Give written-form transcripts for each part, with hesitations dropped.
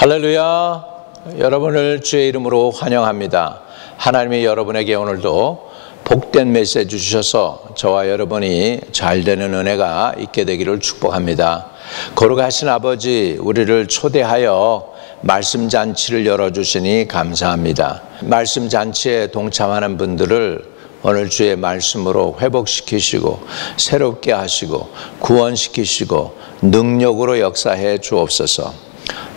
할렐루야. 여러분을 주의 이름으로 환영합니다. 하나님이 여러분에게 오늘도 복된 메시지 주셔서 저와 여러분이 잘 되는 은혜가 있게 되기를 축복합니다. 거룩하신 아버지, 우리를 초대하여 말씀 잔치를 열어주시니 감사합니다. 말씀 잔치에 동참하는 분들을 오늘 주의 말씀으로 회복시키시고 새롭게 하시고 구원시키시고 능력으로 역사해 주옵소서.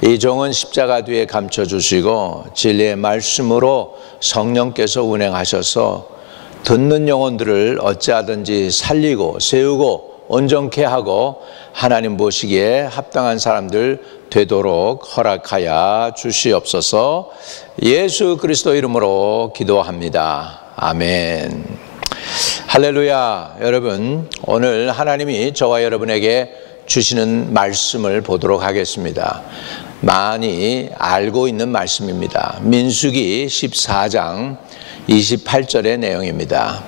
이 종은 십자가 뒤에 감춰주시고 진리의 말씀으로 성령께서 운행하셔서 듣는 영혼들을 어찌하든지 살리고 세우고 온전케 하고 하나님 보시기에 합당한 사람들 되도록 허락하여 주시옵소서. 예수 그리스도 이름으로 기도합니다. 아멘. 할렐루야. 여러분, 오늘 하나님이 저와 여러분에게 주시는 말씀을 보도록 하겠습니다. 많이 알고 있는 말씀입니다. 민수기 14장 28절의 내용입니다.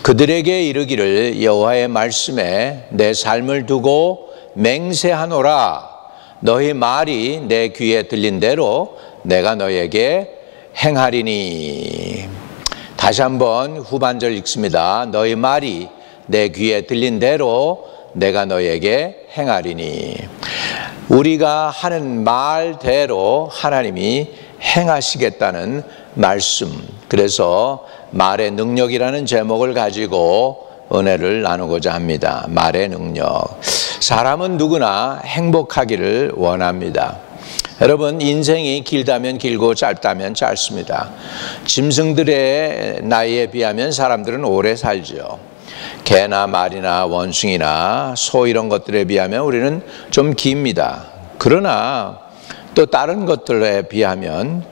그들에게 이르기를 여호와의 말씀에 내 삶을 두고 맹세하노라. 너희 말이 내 귀에 들린 대로 내가 너에게 행하리니. 다시 한번 후반절 읽습니다. 너희 말이 내 귀에 들린 대로 내가 너에게 행하리니. 우리가 하는 말대로 하나님이 행하시겠다는 말씀. 그래서 말의 능력이라는 제목을 가지고 은혜를 나누고자 합니다. 말의 능력. 사람은 누구나 행복하기를 원합니다. 여러분, 인생이 길다면 길고 짧다면 짧습니다. 짐승들의 나이에 비하면 사람들은 오래 살죠. 개나 말이나 원숭이나 소 이런 것들에 비하면 우리는 좀 깁니다. 그러나 또 다른 것들에 비하면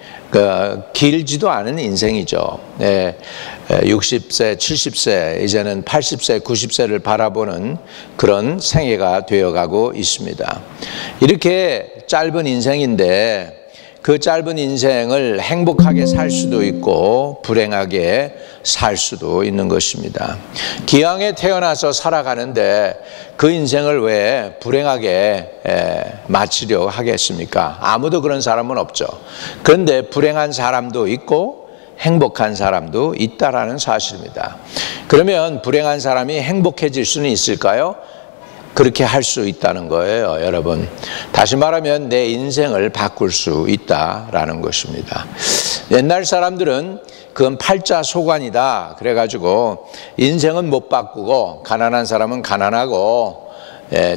길지도 않은 인생이죠. 60세, 70세, 이제는 80세, 90세를 바라보는 그런 생애가 되어가고 있습니다. 이렇게 짧은 인생인데 그 짧은 인생을 행복하게 살 수도 있고 불행하게 살 수도 있는 것입니다. 기왕에 태어나서 살아가는데 그 인생을 왜 불행하게 마치려 하겠습니까? 아무도 그런 사람은 없죠. 그런데 불행한 사람도 있고 행복한 사람도 있다라는 사실입니다. 그러면 불행한 사람이 행복해질 수는 있을까요? 그렇게 할 수 있다는 거예요, 여러분. 다시 말하면 내 인생을 바꿀 수 있다라는 것입니다. 옛날 사람들은 그건 팔자소관이다 그래가지고 인생은 못 바꾸고 가난한 사람은 가난하고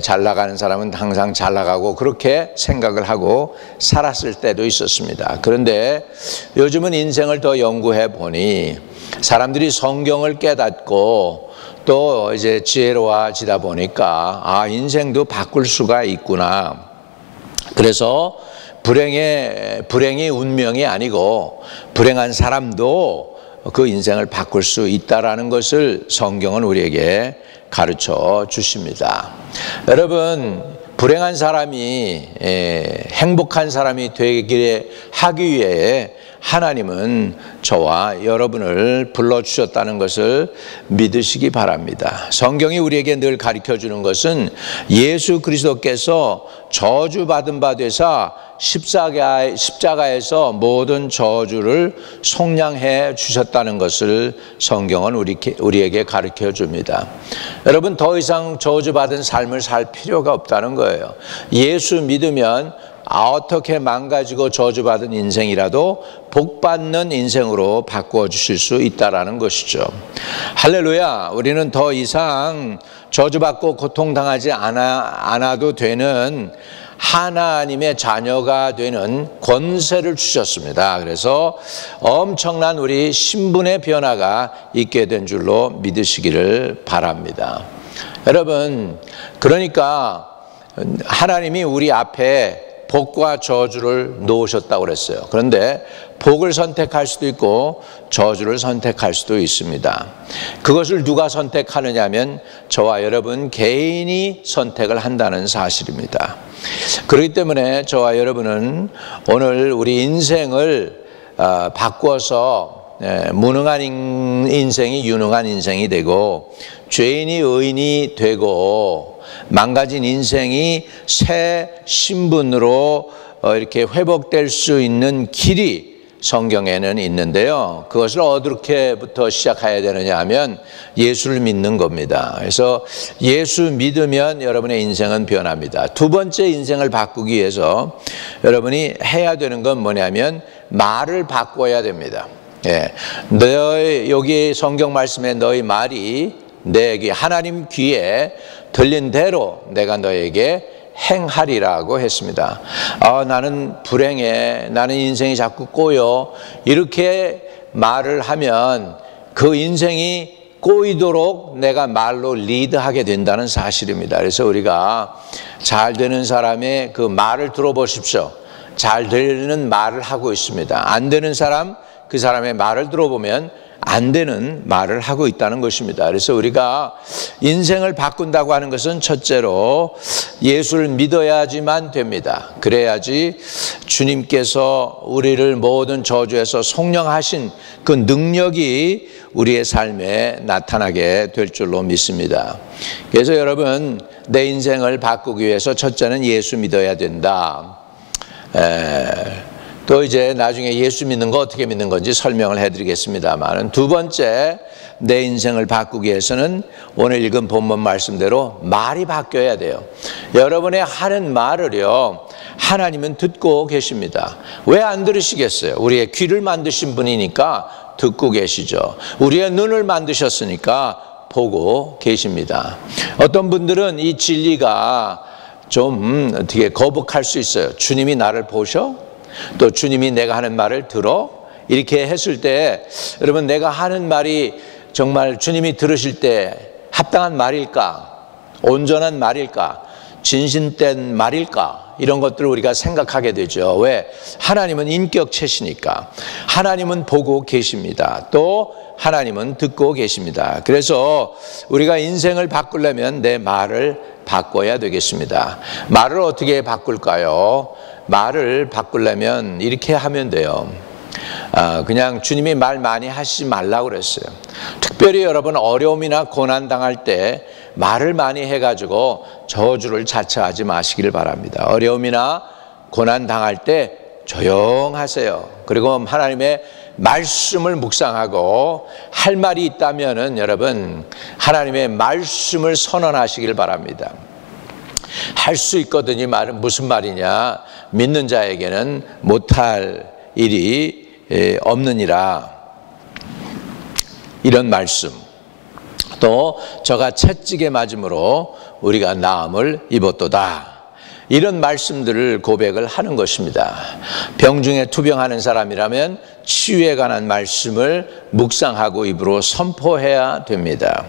잘 나가는 사람은 항상 잘 나가고 그렇게 생각을 하고 살았을 때도 있었습니다. 그런데 요즘은 인생을 더 연구해 보니 사람들이 성경을 깨닫고 또 이제 지혜로워지다 보니까 인생도 바꿀 수가 있구나. 그래서 불행이 운명이 아니고 불행한 사람도 그 인생을 바꿀 수 있다라는 것을 성경은 우리에게 가르쳐 주십니다. 여러분, 불행한 사람이 행복한 사람이 되게 하기 위해 하나님은 저와 여러분을 불러주셨다는 것을 믿으시기 바랍니다. 성경이 우리에게 늘 가르쳐주는 것은 예수 그리스도께서 저주받은 바 되사 십자가에서 모든 저주를 속량해 주셨다는 것을 성경은 우리에게 가르쳐 줍니다. 여러분, 더 이상 저주받은 삶을 살 필요가 없다는 거예요. 예수 믿으면 어떻게 망가지고 저주받은 인생이라도 복받는 인생으로 바꾸어 주실 수 있다는 것이죠. 할렐루야. 우리는 더 이상 저주받고 고통당하지 않아도 되는 하나님의 자녀가 되는 권세를 주셨습니다. 그래서 엄청난 우리 신분의 변화가 있게 된 줄로 믿으시기를 바랍니다. 여러분, 그러니까 하나님이 우리 앞에 복과 저주를 놓으셨다고 그랬어요. 그런데 복을 선택할 수도 있고 저주를 선택할 수도 있습니다. 그것을 누가 선택하느냐 하면 저와 여러분 개인이 선택을 한다는 사실입니다. 그렇기 때문에 저와 여러분은 오늘 우리 인생을 바꾸어서 무능한 인생이 유능한 인생이 되고 죄인이 의인이 되고 망가진 인생이 새 신분으로 이렇게 회복될 수 있는 길이 성경에는 있는데요. 그것을 어떻게부터 시작해야 되느냐 하면 예수를 믿는 겁니다. 그래서 예수 믿으면 여러분의 인생은 변합니다. 두 번째, 인생을 바꾸기 위해서 여러분이 해야 되는 건 뭐냐면 말을 바꿔야 됩니다. 예. 너희 여기 성경 말씀에 너희 말이 내게 하나님 귀에 들린 대로 내가 너에게 행하리라고 했습니다. 나는 불행해, 나는 인생이 자꾸 꼬여, 이렇게 말을 하면 그 인생이 꼬이도록 내가 말로 리드하게 된다는 사실입니다. 그래서 우리가 잘 되는 사람의 그 말을 들어보십시오. 잘 되는 말을 하고 있습니다. 안 되는 사람, 그 사람의 말을 들어보면 안 되는 말을 하고 있다는 것입니다. 그래서 우리가 인생을 바꾼다고 하는 것은 첫째로 예수를 믿어야지만 됩니다. 그래야지 주님께서 우리를 모든 저주에서 속량하신 그 능력이 우리의 삶에 나타나게 될 줄로 믿습니다. 그래서 여러분, 내 인생을 바꾸기 위해서 첫째는 예수 믿어야 된다. 또 이제 나중에 예수 믿는 거 어떻게 믿는 건지 설명을 해드리겠습니다만, 두 번째, 내 인생을 바꾸기 위해서는 오늘 읽은 본문 말씀대로 말이 바뀌어야 돼요. 여러분의 하는 말을요, 하나님은 듣고 계십니다. 왜 안 들으시겠어요? 우리의 귀를 만드신 분이니까 듣고 계시죠. 우리의 눈을 만드셨으니까 보고 계십니다. 어떤 분들은 이 진리가 좀 되게 거북할 수 있어요. 주님이 나를 보셔? 또 주님이 내가 하는 말을 들어? 이렇게 했을 때 여러분, 내가 하는 말이 정말 주님이 들으실 때 합당한 말일까? 온전한 말일까? 진심된 말일까? 이런 것들을 우리가 생각하게 되죠. 왜? 하나님은 인격체시니까. 하나님은 보고 계십니다. 또 하나님은 듣고 계십니다. 그래서 우리가 인생을 바꾸려면 내 말을 바꿔야 되겠습니다. 말을 어떻게 바꿀까요? 말을 바꾸려면 이렇게 하면 돼요. 그냥 주님이 말 많이 하시지 말라고 그랬어요. 특별히 여러분, 어려움이나 고난 당할 때 말을 많이 해가지고 저주를 자처하지 마시기를 바랍니다. 어려움이나 고난 당할 때 조용하세요. 그리고 하나님의 말씀을 묵상하고 할 말이 있다면은 여러분, 하나님의 말씀을 선언하시길 바랍니다. 할 수 있거든. 이 말은 무슨 말이냐? 믿는 자에게는 못할 일이 없느니라. 이런 말씀. 또 저가 채찍에 맞음으로 우리가 나음을 입었도다. 이런 말씀들을 고백을 하는 것입니다. 병중에 투병하는 사람이라면 치유에 관한 말씀을 묵상하고 입으로 선포해야 됩니다.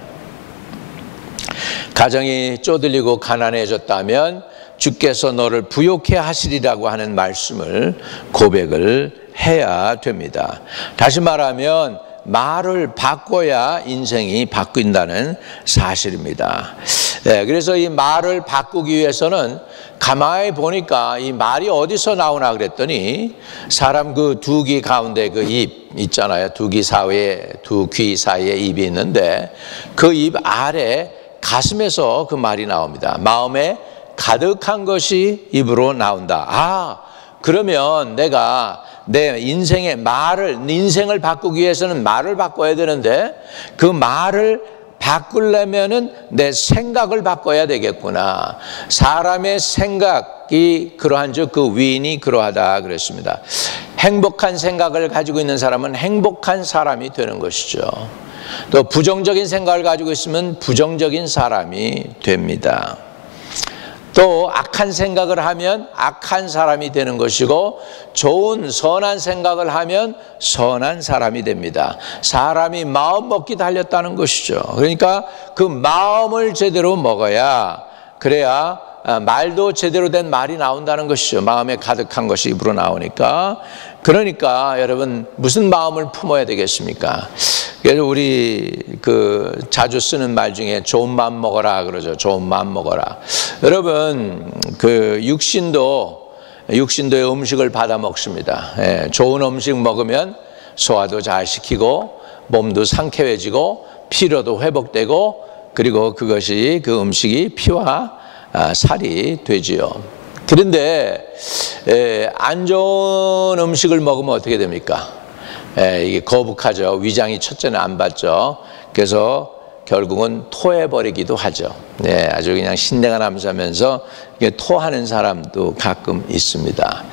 가정이 쪼들리고 가난해졌다면 주께서 너를 부욕해 하시리라고 하는 말씀을 고백을 해야 됩니다. 다시 말하면 말을 바꿔야 인생이 바뀐다는 사실입니다. 그래서 이 말을 바꾸기 위해서는 가만히 보니까 이 말이 어디서 나오나 그랬더니 사람 그 두 귀 가운데 그 입 있잖아요. 두 귀 사이에, 두 귀 사이에 입이 있는데 그 입 아래 가슴에서 그 말이 나옵니다. 마음에 가득한 것이 입으로 나온다. 그러면 내가 내 인생의 인생을 바꾸기 위해서는 말을 바꿔야 되는데 그 말을 바꾸려면은 내 생각을 바꿔야 되겠구나. 사람의 생각이 그러한즉 그 위인이 그러하다 그랬습니다. 행복한 생각을 가지고 있는 사람은 행복한 사람이 되는 것이죠. 또 부정적인 생각을 가지고 있으면 부정적인 사람이 됩니다. 또 악한 생각을 하면 악한 사람이 되는 것이고 좋은 선한 생각을 하면 선한 사람이 됩니다. 사람이 마음 먹기 달렸다는 것이죠. 그러니까 그 마음을 제대로 먹어야 그래야 말도 제대로 된 말이 나온다는 것이죠. 마음에 가득한 것이 입으로 나오니까. 그러니까 여러분 무슨 마음을 품어야 되겠습니까? 그래서 우리 자주 쓰는 말 중에 좋은 마음 먹어라 그러죠. 좋은 마음 먹어라. 여러분 육신도의 음식을 받아 먹습니다. 좋은 음식 먹으면 소화도 잘 시키고 몸도 상쾌해지고 피로도 회복되고 그리고 그것이 그 음식이 피와 살이 되지요. 그런데 안 좋은 음식을 먹으면 어떻게 됩니까? 이게 거북하죠. 위장이 첫째는 안 받죠. 그래서 결국은 토해버리기도 하죠. 네, 아주 그냥 신내가 나면서 토하는 사람도 가끔 있습니다.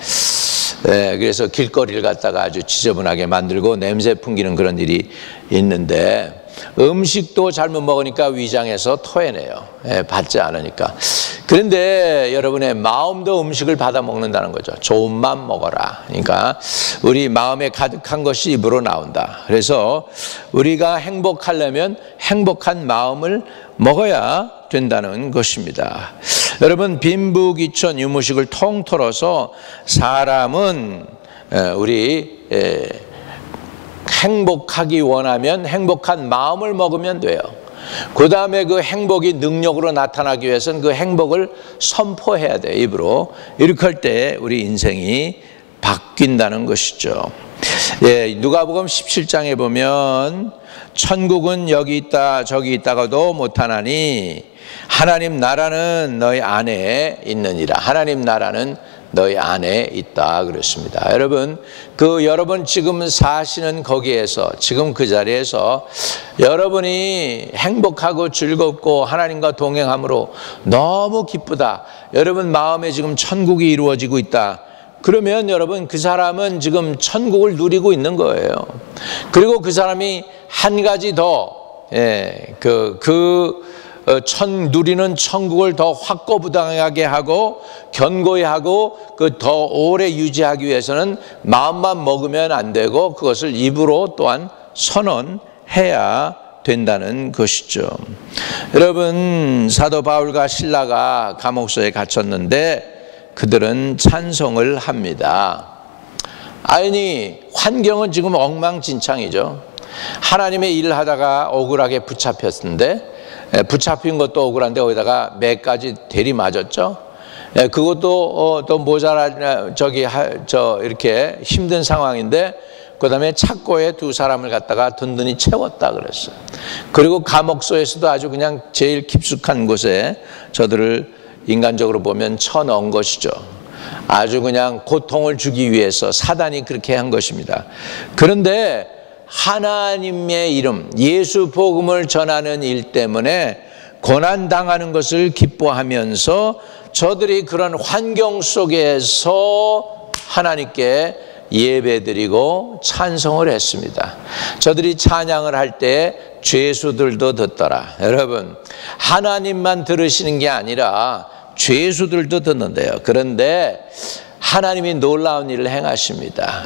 네, 그래서 길거리를 갖다가 아주 지저분하게 만들고 냄새 풍기는 그런 일이 있는데, 음식도 잘못 먹으니까 위장에서 토해내요. 받지 않으니까. 그런데 여러분의 마음도 음식을 받아 먹는다는 거죠. 좋은 마음 먹어라. 그러니까 우리 마음에 가득한 것이 입으로 나온다. 그래서 우리가 행복하려면 행복한 마음을 먹어야 된다는 것입니다. 여러분, 빈부귀천 유무식을 통틀어서 사람은 우리 행복하기 원하면 행복한 마음을 먹으면 돼요. 그 다음에 그 행복이 능력으로 나타나기 위해서는 그 행복을 선포해야 돼요. 입으로. 이렇게 할 때 우리 인생이 바뀐다는 것이죠. 누가복음 17장에 보면 천국은 여기 있다 저기 있다가도 못하나니 하나님 나라는 너희 안에 있느니라. 하나님 나라는 너희 안에 있다 그랬습니다. 여러분, 여러분 지금 사시는 거기에서, 지금 그 자리에서 여러분이 행복하고 즐겁고 하나님과 동행함으로 너무 기쁘다, 여러분 마음에 지금 천국이 이루어지고 있다, 그러면 여러분 그 사람은 지금 천국을 누리고 있는 거예요. 그리고 그 사람이 한 가지 더 누리는 천국을 더 확고부당하게 하고 견고히 하고 더 오래 유지하기 위해서는 마음만 먹으면 안 되고 그것을 입으로 또한 선언해야 된다는 것이죠. 여러분, 사도 바울과 실라가 감옥소에 갇혔는데 그들은 찬송을 합니다. 아니, 환경은 지금 엉망진창이죠. 하나님의 일을 하다가 억울하게 붙잡혔는데, 붙잡힌 것도 억울한데 거기다가 매까지 대리맞았죠. 그것도 또 모자라 이렇게 힘든 상황인데, 그 다음에 착고에 두 사람을 갖다가 든든히 채웠다 그랬어요. 그리고 감옥소에서도 아주 그냥 제일 깊숙한 곳에 저들을 인간적으로 보면 쳐넣은 것이죠. 아주 그냥 고통을 주기 위해서 사단이 그렇게 한 것입니다. 그런데 하나님의 이름, 예수 복음을 전하는 일 때문에 고난당하는 것을 기뻐하면서 저들이 그런 환경 속에서 하나님께 예배드리고 찬송을 했습니다. 저들이 찬양을 할 때 죄수들도 듣더라. 여러분, 하나님만 들으시는 게 아니라 죄수들도 듣는데요. 그런데 하나님이 놀라운 일을 행하십니다.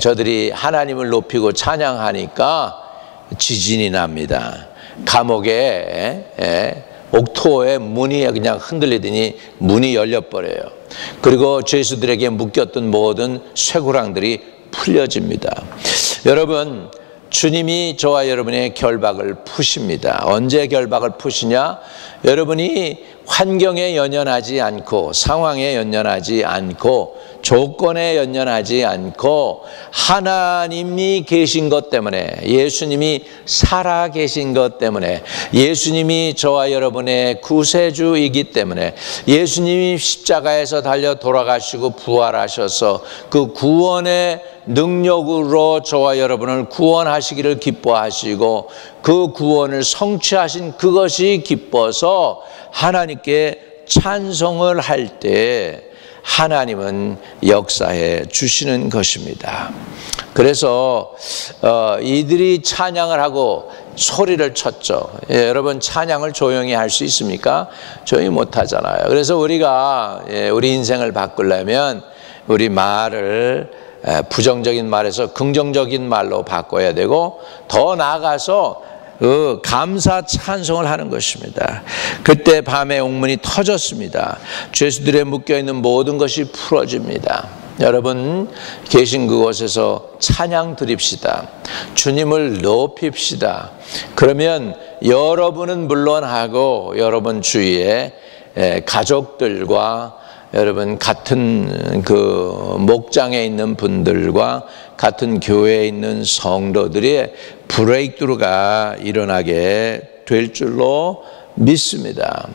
저들이 하나님을 높이고 찬양하니까 지진이 납니다. 감옥에 옥토의 문이 그냥 흔들리더니 문이 열려버려요. 그리고 죄수들에게 묶였던 모든 쇠고랑들이 풀려집니다. 여러분, 주님이 저와 여러분의 결박을 푸십니다. 언제 결박을 푸시냐? 여러분이 환경에 연연하지 않고, 상황에 연연하지 않고, 조건에 연연하지 않고 하나님이 계신 것 때문에, 예수님이 살아 계신 것 때문에, 예수님이 저와 여러분의 구세주이기 때문에, 예수님이 십자가에서 달려 돌아가시고 부활하셔서 그 구원의 능력으로 저와 여러분을 구원하시기를 기뻐하시고 그 구원을 성취하신 그것이 기뻐서 하나님께 찬송을 할 때 하나님은 역사해 주시는 것입니다. 그래서 이들이 찬양을 하고 소리를 쳤죠. 여러분, 찬양을 조용히 할 수 있습니까? 조용히 못 하잖아요. 그래서 우리가 우리 인생을 바꾸려면 우리 말을 부정적인 말에서 긍정적인 말로 바꿔야 되고, 더 나아가서 감사 찬송을 하는 것입니다. 그때 밤에 옥문이 터졌습니다. 죄수들의 묶여있는 모든 것이 풀어집니다. 여러분 계신 그곳에서 찬양 드립시다. 주님을 높입시다. 그러면 여러분은 물론하고 여러분 주위에 가족들과 여러분 같은 그 목장에 있는 분들과 같은 교회에 있는 성도들의 브레이크스루가 일어나게 될 줄로 믿습니다.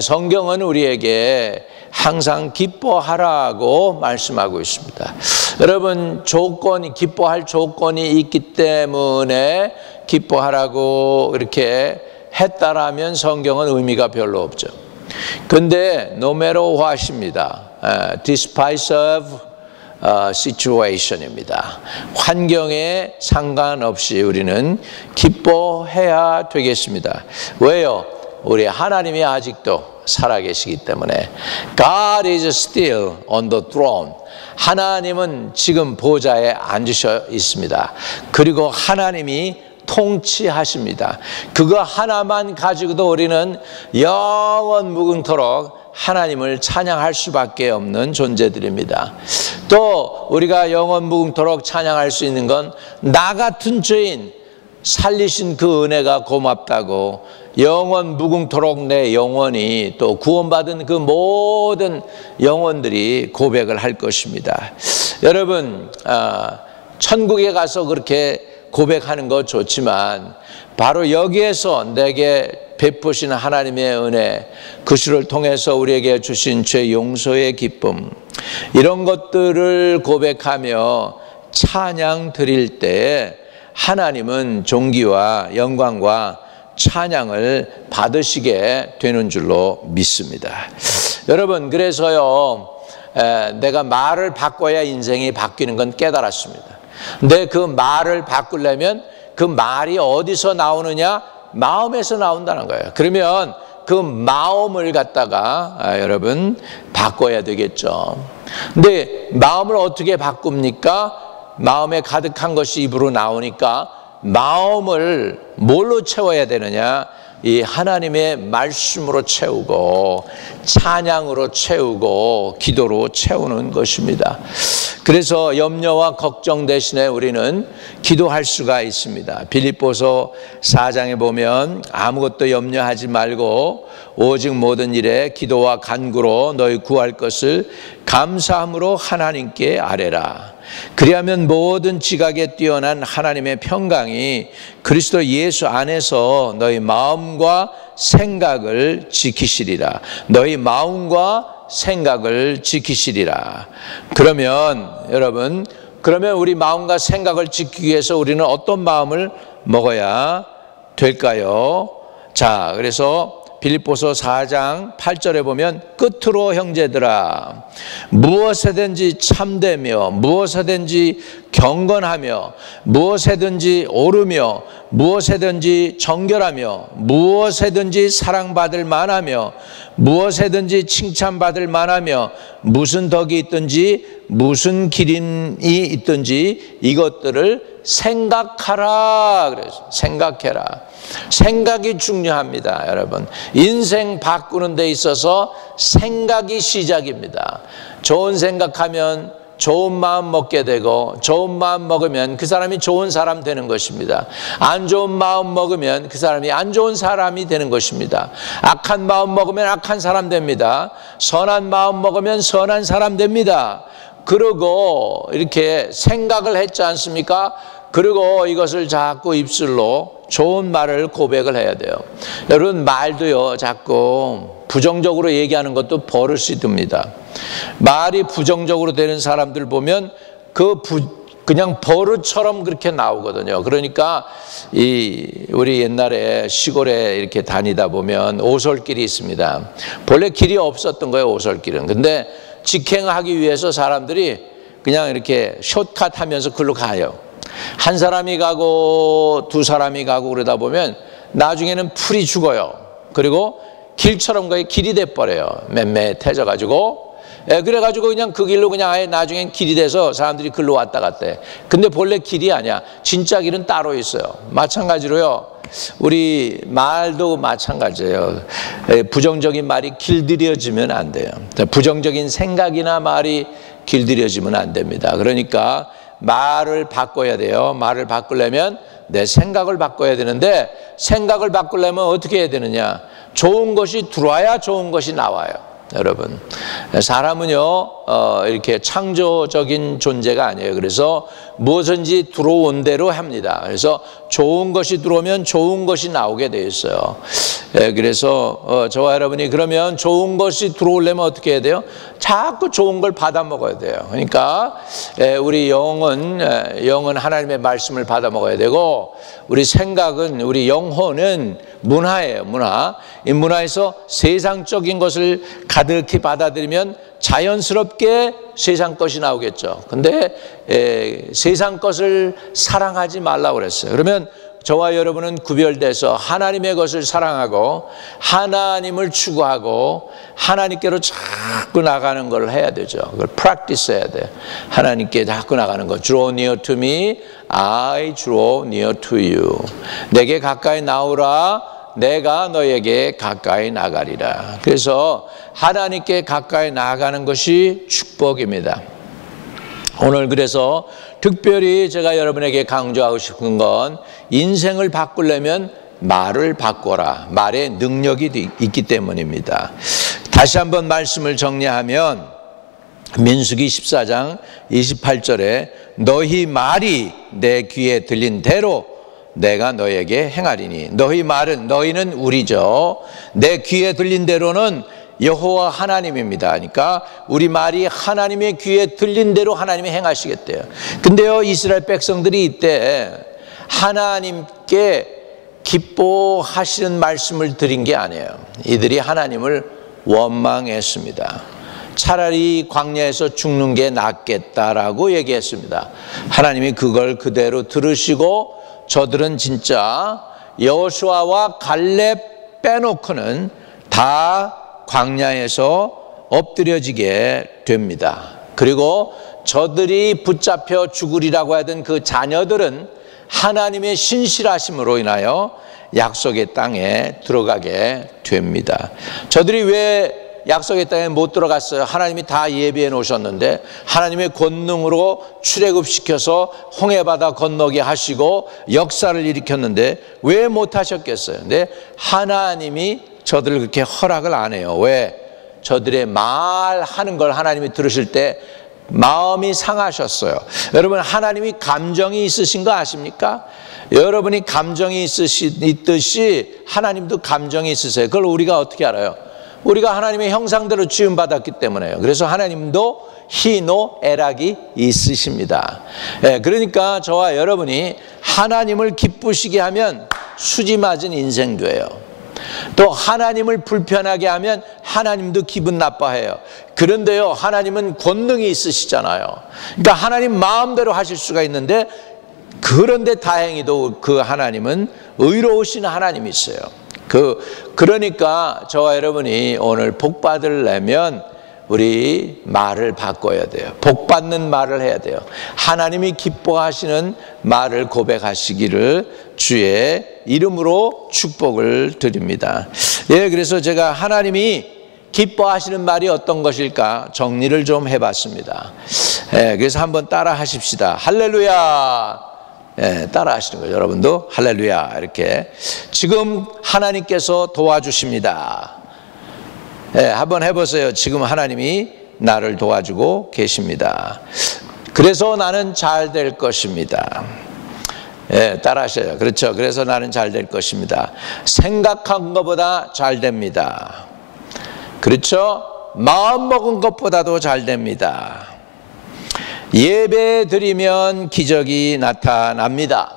성경은 우리에게 항상 기뻐하라고 말씀하고 있습니다. 여러분, 기뻐할 조건이 있기 때문에 기뻐하라고 이렇게 했다라면 성경은 의미가 별로 없죠. 근데 no matter what입니다. Despite of situation입니다. 환경에 상관없이 우리는 기뻐해야 되겠습니다. 왜요? 우리 하나님이 아직도 살아계시기 때문에. God is still on the throne. 하나님은 지금 보좌에 앉으셔 있습니다. 그리고 하나님이 통치하십니다. 그거 하나만 가지고도 우리는 영원 무궁토록 하나님을 찬양할 수밖에 없는 존재들입니다. 또 우리가 영원 무궁토록 찬양할 수 있는 건 나 같은 죄인 살리신 그 은혜가 고맙다고 영원 무궁토록 내 영혼이 또 구원받은 그 모든 영혼들이 고백을 할 것입니다. 여러분, 천국에 가서 그렇게 고백하는 거 좋지만 바로 여기에서 내게 베푸신 하나님의 은혜, 그 주를 통해서 우리에게 주신 죄 용서의 기쁨, 이런 것들을 고백하며 찬양 드릴 때에 하나님은 존귀와 영광과 찬양을 받으시게 되는 줄로 믿습니다. 여러분, 그래서요, 내가 말을 바꿔야 인생이 바뀌는 건 깨달았습니다. 근데 그 말을 바꾸려면 그 말이 어디서 나오느냐? 마음에서 나온다는 거예요. 그러면 그 마음을 갖다가 여러분 바꿔야 되겠죠. 근데 마음을 어떻게 바꿉니까? 마음에 가득한 것이 입으로 나오니까 마음을 뭘로 채워야 되느냐? 이 하나님의 말씀으로 채우고 찬양으로 채우고 기도로 채우는 것입니다. 그래서 염려와 걱정 대신에 우리는 기도할 수가 있습니다. 빌립보서 4장에 보면 아무것도 염려하지 말고 오직 모든 일에 기도와 간구로 너희 구할 것을 감사함으로 하나님께 아뢰라. 그리하면 모든 지각에 뛰어난 하나님의 평강이 그리스도 예수 안에서 너희 마음과 생각을 지키시리라. 너희 마음과 생각을 지키시리라. 그러면 여러분, 우리 마음과 생각을 지키기 위해서 우리는 어떤 마음을 먹어야 될까요? 자, 그래서 빌립보서 4장 8절에 보면 끝으로 형제들아 무엇에든지 참되며 무엇에든지 경건하며 무엇에든지 오르며 무엇에든지 정결하며 무엇에든지 사랑받을 만하며 무엇에든지 칭찬받을 만하며 무슨 덕이 있든지 무슨 기린이 있든지 이것들을 생각하라. 그래서 생각해라. 생각이 중요합니다, 여러분. 인생 바꾸는 데 있어서 생각이 시작입니다. 좋은 생각하면 좋은 마음 먹게 되고 좋은 마음 먹으면 그 사람이 좋은 사람 되는 것입니다. 안 좋은 마음 먹으면 그 사람이 안 좋은 사람이 되는 것입니다. 악한 마음 먹으면 악한 사람 됩니다. 선한 마음 먹으면 선한 사람 됩니다. 그리고 이렇게 생각을 했지 않습니까? 그리고 이것을 자꾸 입술로 좋은 말을 고백을 해야 돼요. 여러분, 말도요 자꾸 부정적으로 얘기하는 것도 버릇이 듭니다. 말이 부정적으로 되는 사람들 보면 그냥 버릇처럼 그렇게 나오거든요. 그러니까 우리 옛날에 시골에 이렇게 다니다 보면 오솔길이 있습니다. 본래 길이 없었던 거예요, 오솔길은. 근데 직행하기 위해서 사람들이 그냥 이렇게 숏컷 하면서 글로 가요. 한 사람이 가고 두 사람이 가고 그러다 보면 나중에는 풀이 죽어요. 그리고 길처럼 거의 길이 돼버려요. 맴매해져 가지고. 그래가지고 그냥 그 길로 그냥 아예 나중엔 길이 돼서 사람들이 글로 왔다 갔다 해. 근데 본래 길이 아니야. 진짜 길은 따로 있어요. 마찬가지로요, 우리 말도 마찬가지예요. 부정적인 말이 길들여지면 안 돼요. 부정적인 생각이나 말이 길들여지면 안 됩니다. 그러니까 말을 바꿔야 돼요. 말을 바꾸려면 내 생각을 바꿔야 되는데, 생각을 바꾸려면 어떻게 해야 되느냐? 좋은 것이 들어와야 좋은 것이 나와요. 여러분. 사람은요, 이렇게 창조적인 존재가 아니에요. 그래서 무엇인지 들어온 대로 합니다. 그래서 좋은 것이 들어오면 좋은 것이 나오게 돼 있어요. 그래서 저와 여러분이 그러면 좋은 것이 들어오려면 어떻게 해야 돼요? 자꾸 좋은 걸 받아 먹어야 돼요. 그러니까 우리 영은 하나님의 말씀을 받아 먹어야 되고, 우리 생각은, 우리 영혼은 문화예요. 문화. 이 문화에서 세상적인 것을 가득히 받아들이면 자연스럽게 세상 것이 나오겠죠. 근데 세상 것을 사랑하지 말라고 그랬어요. 그러면 저와 여러분은 구별돼서 하나님의 것을 사랑하고 하나님을 추구하고 하나님께로 자꾸 나가는 걸 해야 되죠. 그걸 practice 해야 돼요. 하나님께 자꾸 나가는 거. Draw near to me, I draw near to you. 내게 가까이 나오라, 내가 너에게 가까이 나가리라. 그래서 하나님께 가까이 나가는 것이 축복입니다. 오늘 그래서 특별히 제가 여러분에게 강조하고 싶은 건, 인생을 바꾸려면 말을 바꿔라. 말에 능력이 있기 때문입니다. 다시 한번 말씀을 정리하면 민수기 14장 28절에 너희 말이 내 귀에 들린 대로 내가 너에게 행하리니. 너희 말은, 너희는 우리죠. 내 귀에 들린 대로는 여호와 하나님입니다. 그러니까 우리 말이 하나님의 귀에 들린 대로 하나님이 행하시겠대요. 근데요, 이스라엘 백성들이 이때 하나님께 기뻐하시는 말씀을 드린 게 아니에요. 이들이 하나님을 원망했습니다. 차라리 광야에서 죽는 게 낫겠다라고 얘기했습니다. 하나님이 그걸 그대로 들으시고 저들은 진짜 여호수아와 갈렙 빼놓고는 다 광야에서 엎드려지게 됩니다. 그리고 저들이 붙잡혀 죽으리라고 하던 그 자녀들은 하나님의 신실하심으로 인하여 약속의 땅에 들어가게 됩니다. 저들이 왜 약속의 땅에 못 들어갔어요? 하나님이 다 예비해 놓으셨는데, 하나님의 권능으로 출애굽시켜서 홍해바다 건너게 하시고 역사를 일으켰는데 왜 못 하셨겠어요? 근데 하나님이 저들을 그렇게 허락을 안 해요. 왜? 저들의 말하는 걸 하나님이 들으실 때 마음이 상하셨어요. 여러분, 하나님이 감정이 있으신 거 아십니까? 여러분이 감정이 있듯이 하나님도 감정이 있으세요. 그걸 우리가 어떻게 알아요? 우리가 하나님의 형상대로 지음받았기 때문에요. 그래서 하나님도 희노 애락이 있으십니다. 그러니까 저와 여러분이 하나님을 기쁘시게 하면 수지 맞은 인생 돼요. 또 하나님을 불편하게 하면 하나님도 기분 나빠해요. 그런데요, 하나님은 권능이 있으시잖아요. 그러니까 하나님 마음대로 하실 수가 있는데, 그런데 다행히도 그 하나님은 의로우신 하나님이세요. 그러니까 저와 여러분이 오늘 복 받으려면 우리 말을 바꿔야 돼요. 복 받는 말을 해야 돼요. 하나님이 기뻐하시는 말을 고백하시기를 주의 이름으로 축복을 드립니다. 그래서 제가 하나님이 기뻐하시는 말이 어떤 것일까 정리를 좀 해봤습니다. 그래서 한번 따라 하십시다. 할렐루야. 따라 하시는 거예요. 여러분도 할렐루야 이렇게. 지금 하나님께서 도와주십니다. 한번 해보세요. 지금 하나님이 나를 도와주고 계십니다. 그래서 나는 잘 될 것입니다. 따라 하셔요. 그렇죠. 그래서 나는 잘 될 것입니다. 생각한 것보다 잘 됩니다. 그렇죠. 마음 먹은 것보다도 잘 됩니다. 예배 드리면 기적이 나타납니다.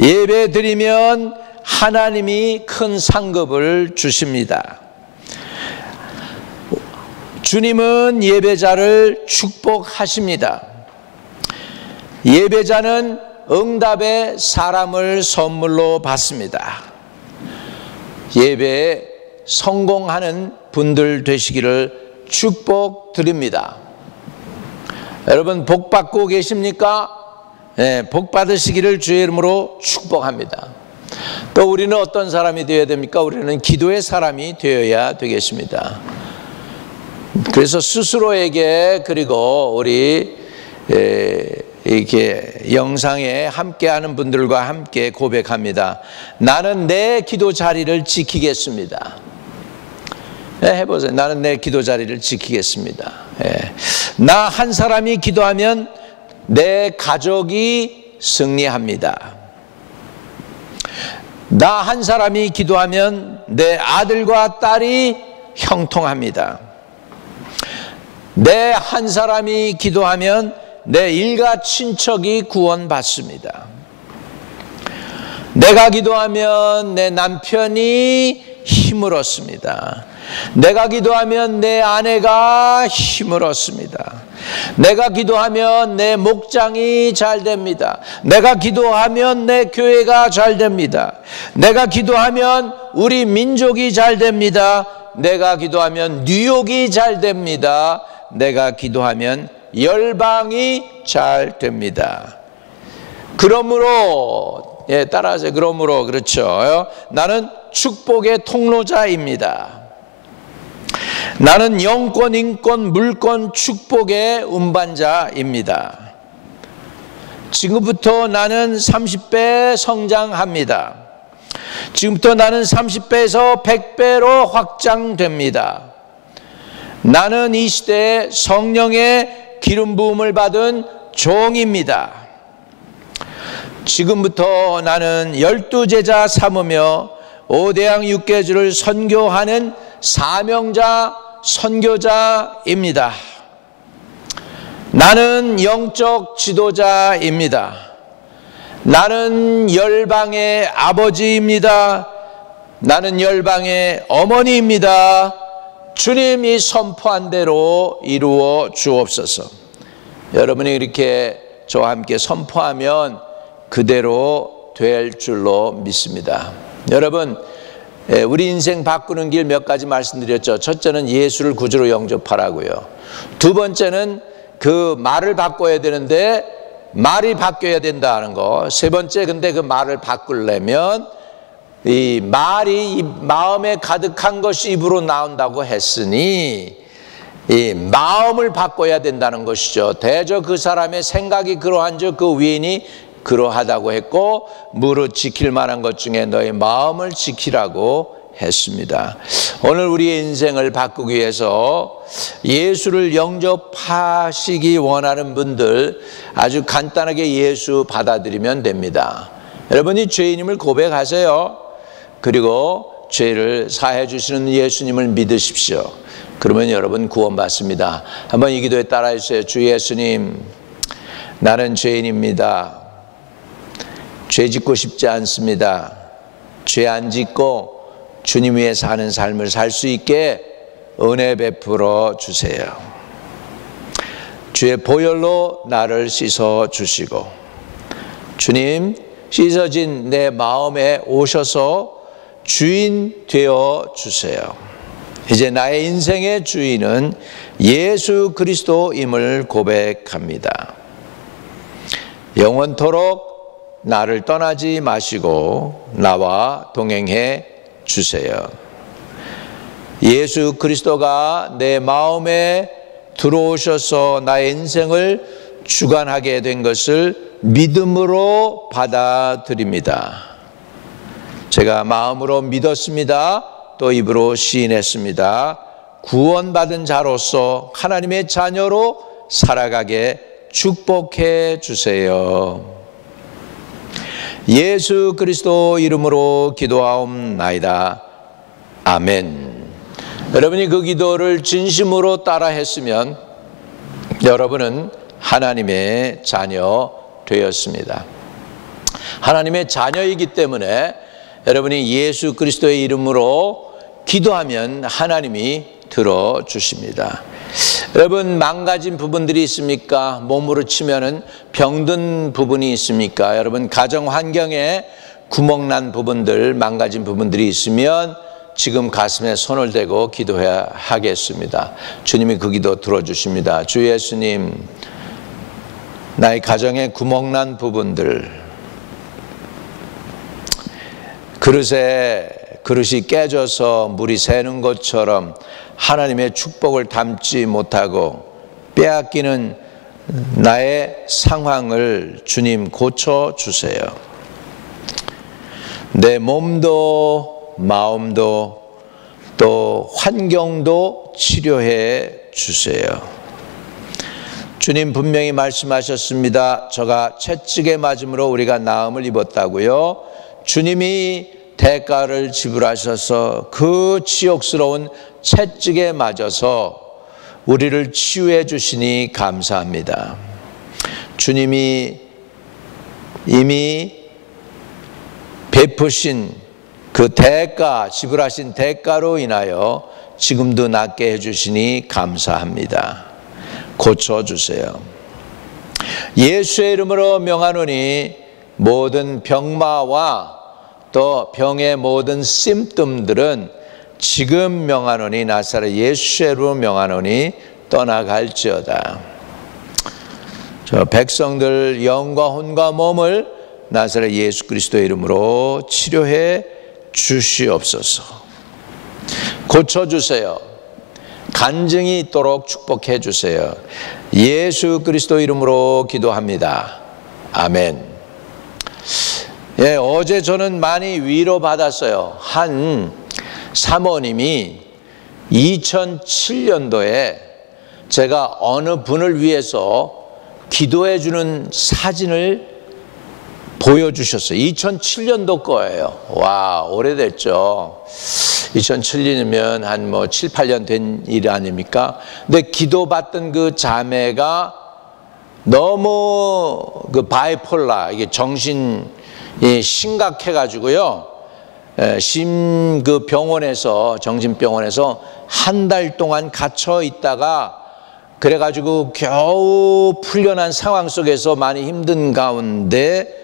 예배 드리면 하나님이 큰 상급을 주십니다. 주님은 예배자를 축복하십니다. 예배자는 응답의 사람을 선물로 받습니다. 예배에 성공하는 분들 되시기를 축복드립니다. 여러분 복 받고 계십니까? 복 받으시기를 주의 이름으로 축복합니다. 또 우리는 어떤 사람이 되어야 됩니까? 우리는 기도의 사람이 되어야 되겠습니다. 그래서 스스로에게, 그리고 우리 이렇게 영상에 함께하는 분들과 함께 고백합니다. 나는 내 기도 자리를 지키겠습니다. 해보세요. 나는 내 기도 자리를 지키겠습니다. 나 한 사람이 기도하면 내 가족이 승리합니다. 나 한 사람이 기도하면 내 아들과 딸이 형통합니다. 내 한 사람이 기도하면 내 일가 친척이 구원받습니다. 내가 기도하면 내 남편이 힘을 얻습니다. 내가 기도하면 내 아내가 힘을 얻습니다. 내가 기도하면 내 목장이 잘 됩니다. 내가 기도하면 내 교회가 잘 됩니다. 내가 기도하면 우리 민족이 잘 됩니다. 내가 기도하면 뉴욕이 잘 됩니다. 내가 기도하면 열방이 잘 됩니다. 그러므로, 따라하세요. 그러므로, 그렇죠. 나는 축복의 통로자입니다. 나는 영권, 인권, 물권, 축복의 운반자입니다. 지금부터 나는 30배 성장합니다. 지금부터 나는 30배에서 100배로 확장됩니다. 나는 이 시대에 성령의 기름 부음을 받은 종입니다. 지금부터 나는 12제자 삼으며 5대양 6계주를 선교하는 사명자 선교자입니다. 나는 영적 지도자입니다. 나는 열방의 아버지입니다. 나는 열방의 어머니입니다. 주님이 선포한 대로 이루어 주옵소서. 여러분이 이렇게 저와 함께 선포하면 그대로 될 줄로 믿습니다. 여러분, 우리 인생 바꾸는 길 몇 가지 말씀드렸죠. 첫째는 예수를 구주로 영접하라고요. 두 번째는 그 말을 바꿔야 되는데 말이 바뀌어야 된다는 거. 세 번째, 근데 그 말을 바꾸려면 이 말이 이 마음에 가득한 것이 입으로 나온다고 했으니 이 마음을 바꿔야 된다는 것이죠. 대저 그 사람의 생각이 그러한즉 그 위인이 그러하다고 했고 무릇 지킬 만한 것 중에 너의 마음을 지키라고 했습니다. 오늘 우리의 인생을 바꾸기 위해서 예수를 영접하시기 원하는 분들 아주 간단하게 예수 받아들이면 됩니다. 여러분이 죄인임을 고백하세요. 그리고 죄를 사해 주시는 예수님을 믿으십시오. 그러면 여러분 구원받습니다. 한번 이 기도에 따라해 주세요. 주 예수님, 나는 죄인입니다. 죄 짓고 싶지 않습니다. 죄 안 짓고 주님 위해 사는 삶을 살 수 있게 은혜 베풀어 주세요. 주의 보혈로 나를 씻어 주시고 주님, 씻어진 내 마음에 오셔서 주인 되어 주세요. 이제 나의 인생의 주인은 예수 그리스도임을 고백합니다. 영원토록 나를 떠나지 마시고 나와 동행해 주세요. 예수 그리스도가 내 마음에 들어오셔서 나의 인생을 주관하게 된 것을 믿음으로 받아들입니다. 제가 마음으로 믿었습니다. 또 입으로 시인했습니다. 구원받은 자로서 하나님의 자녀로 살아가게 축복해 주세요. 예수 그리스도 이름으로 기도하옵나이다. 아멘. 여러분이 그 기도를 진심으로 따라 했으면 여러분은 하나님의 자녀 되었습니다. 하나님의 자녀이기 때문에 여러분이 예수 그리스도의 이름으로 기도하면 하나님이 들어주십니다. 여러분, 망가진 부분들이 있습니까? 몸으로 치면은 병든 부분이 있습니까? 여러분, 가정 환경에 구멍난 부분들, 망가진 부분들이 있으면 지금 가슴에 손을 대고 기도해야 하겠습니다. 주님이 그 기도 들어주십니다. 주 예수님, 나의 가정에 구멍난 부분들, 그릇이 깨져서 물이 새는 것처럼 하나님의 축복을 담지 못하고 빼앗기는 나의 상황을 주님 고쳐주세요. 내 몸도 마음도 또 환경도 치료해 주세요. 주님 분명히 말씀하셨습니다. 저가 채찍에 맞음으로 우리가 나음을 입었다고요. 주님이 대가를 지불하셔서 그 치욕스러운 채찍에 맞아서 우리를 치유해 주시니 감사합니다. 주님이 이미 베푸신 그 대가, 지불하신 대가로 인하여 지금도 낫게 해주시니 감사합니다. 고쳐주세요. 예수의 이름으로 명하노니 모든 병마와 또 병의 모든 심뜸들은 지금 명하노니 나사렛 예수의 이름으로 명하노니 떠나갈지어다. 저 백성들 영과 혼과 몸을 나사렛 예수 그리스도의 이름으로 치료해 주시옵소서. 고쳐주세요. 간증이 있도록 축복해 주세요. 예수 그리스도 이름으로 기도합니다. 아멘. 예, 어제 저는 많이 위로받았어요. 한 사모님이 2007년도에 제가 어느 분을 위해서 기도해 주는 사진을 보여주셨어요. 2007년도 거예요. 와, 오래됐죠. 2007년이면 한 7, 8년 된 일 아닙니까? 근데 기도받던 그 자매가 너무 그 바이폴라, 이게 정신이 심각해가지고요. 그 병원에서, 정신병원에서 한 달 동안 갇혀 있다가 그래가지고 겨우 풀려난 상황 속에서 많이 힘든 가운데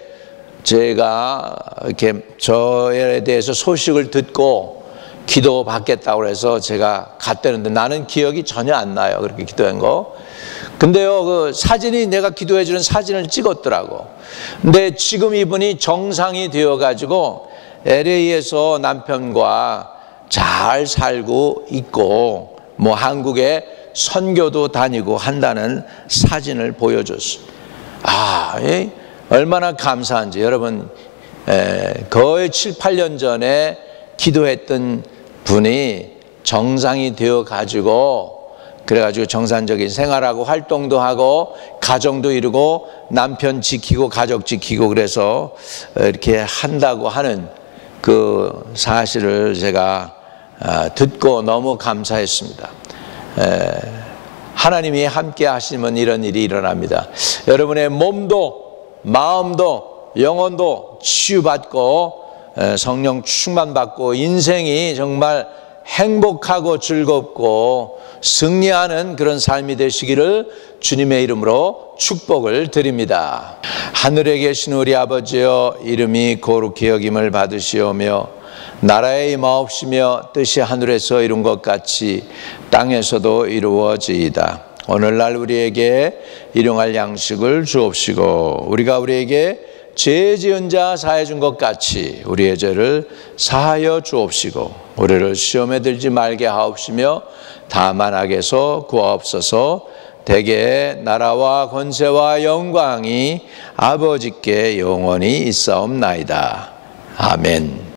제가 이렇게 저에 대해서 소식을 듣고 기도 받겠다고 해서 제가 갔다는데 나는 기억이 전혀 안 나요. 그렇게 기도한 거. 근데요, 그 사진이 내가 기도해 주는 사진을 찍었더라고. 근데 지금 이분이 정상이 되어가지고 LA에서 남편과 잘 살고 있고 뭐 한국에 선교도 다니고 한다는 사진을 보여줬어요. 얼마나 감사한지. 여러분, 거의 7, 8년 전에 기도했던 분이 정상이 되어가지고 그래가지고 정상적인 생활하고 활동도 하고 가정도 이루고 남편 지키고 가족 지키고 그래서 이렇게 한다고 하는 그 사실을 제가 듣고 너무 감사했습니다. 하나님이 함께 하시면 이런 일이 일어납니다. 여러분의 몸도 마음도 영혼도 치유받고 성령 충만받고 인생이 정말 행복하고 즐겁고 승리하는 그런 삶이 되시기를 주님의 이름으로 축복을 드립니다. 하늘에 계신 우리 아버지여, 이름이 거룩히 여김을 받으시오며 나라의 임하옵시며 뜻이 하늘에서 이룬 것 같이 땅에서도 이루어지이다. 오늘날 우리에게 일용할 양식을 주옵시고 우리가 우리에게 죄 지은 자 사해 준 것 같이 우리의 죄를 사하여 주옵시고 우리를 시험에 들지 말게 하옵시며 다만 악에서 구하옵소서. 대개 나라와 권세와 영광이 아버지께 영원히 있사옵나이다. 아멘.